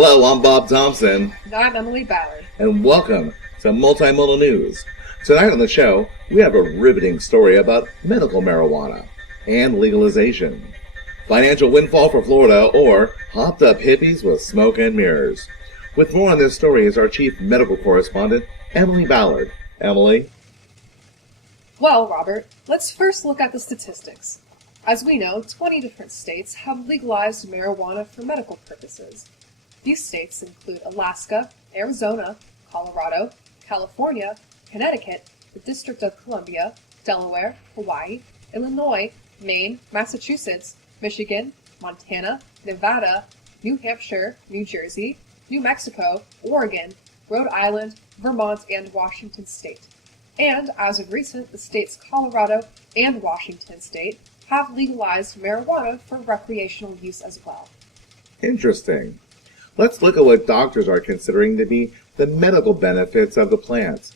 Hello, I'm Bob Thompson. And I'm Emily Ballard. And welcome to Multimodal News. Tonight on the show, we have a riveting story about medical marijuana and legalization, financial windfall for Florida, or hopped up hippies with smoke and mirrors. With more on this story is our chief medical correspondent, Emily Ballard. Emily? Well, Robert, let's first look at the statistics. As we know, 20 different states have legalized marijuana for medical purposes. These states include Alaska, Arizona, Colorado, California, Connecticut, the District of Columbia, Delaware, Hawaii, Illinois, Maine, Massachusetts, Michigan, Montana, Nevada, New Hampshire, New Jersey, New Mexico, Oregon, Rhode Island, Vermont, and Washington State. And, as of recent, the states Colorado and Washington State have legalized marijuana for recreational use as well. Interesting. Let's look at what doctors are considering to be the medical benefits of the plant.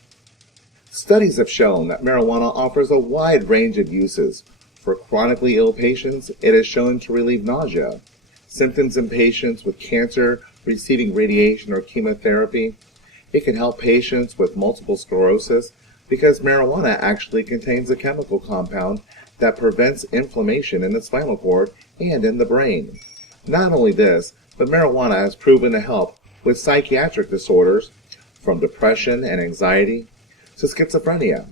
Studies have shown that marijuana offers a wide range of uses. For chronically ill patients, it is shown to relieve nausea. Symptoms in patients with cancer receiving radiation or chemotherapy. It can help patients with multiple sclerosis because marijuana actually contains a chemical compound that prevents inflammation in the spinal cord and in the brain. Not only this, but marijuana has proven to help with psychiatric disorders, from depression and anxiety to schizophrenia.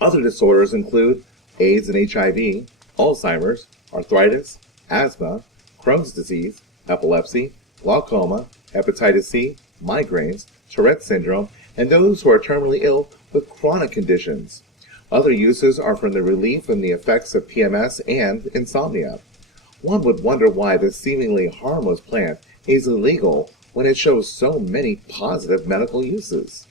Other disorders include AIDS and HIV, Alzheimer's, arthritis, asthma, Crohn's disease, epilepsy, glaucoma, hepatitis C, migraines, Tourette's syndrome, and those who are terminally ill with chronic conditions. Other uses are from the relief from the effects of PMS and insomnia. One would wonder why this seemingly harmless plant is illegal when it shows so many positive medical uses.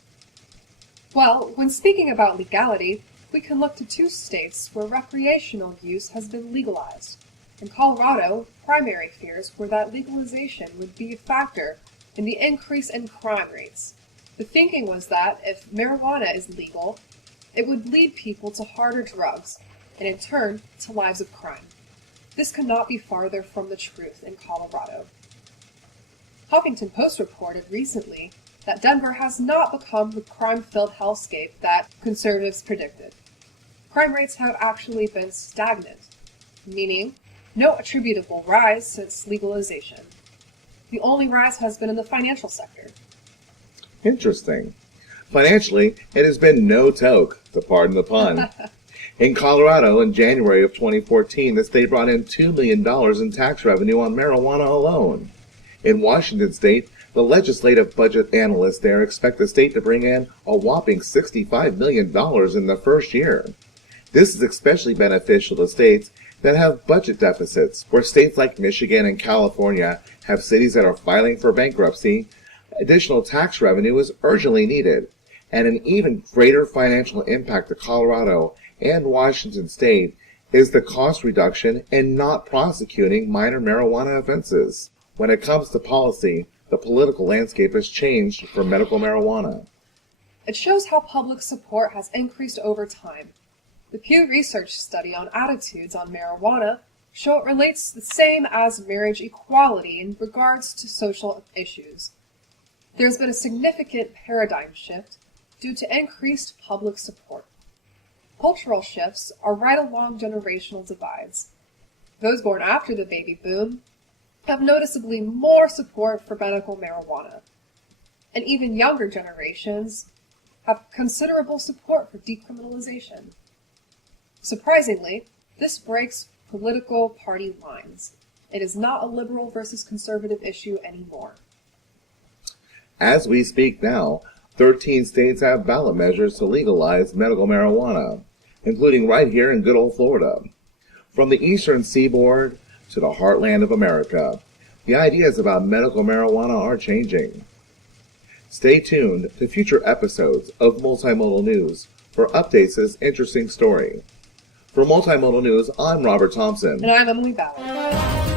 Well, when speaking about legality, we can look to two states where recreational use has been legalized. In Colorado, primary fears were that legalization would be a factor in the increase in crime rates. The thinking was that if marijuana is legal, it would lead people to harder drugs, and in turn, to lives of crime. This could not be farther from the truth in Colorado. Huffington Post reported recently that Denver has not become the crime-filled hellscape that conservatives predicted. Crime rates have actually been stagnant, meaning no attributable rise since legalization. The only rise has been in the financial sector. Interesting. Financially, it has been no toke, to pardon the pun. In Colorado, in January of 2014, the state brought in $2 million in tax revenue on marijuana alone. In Washington state, the legislative budget analysts there expect the state to bring in a whopping $65 million in the first year. This is especially beneficial to states that have budget deficits, where states like Michigan and California have cities that are filing for bankruptcy. Additional tax revenue is urgently needed, and an even greater financial impact to Colorado and Washington state is the cost reduction in not prosecuting minor marijuana offenses. When it comes to policy, the political landscape has changed for medical marijuana. It shows how public support has increased over time. The Pew Research study on attitudes on marijuana show it relates the same as marriage equality in regards to social issues. There's been a significant paradigm shift due to increased public support. Cultural shifts are right along generational divides. Those born after the baby boom have noticeably more support for medical marijuana, and even younger generations have considerable support for decriminalization. Surprisingly, this breaks political party lines. It is not a liberal versus conservative issue anymore. As we speak now, 13 states have ballot measures to legalize medical marijuana, including right here in good old Florida. From the eastern seaboard to the heartland of America, the ideas about medical marijuana are changing. Stay tuned to future episodes of Multimodal News for updates to this interesting story. For Multimodal News, I'm Robert Thompson. And I'm Emily Ballard.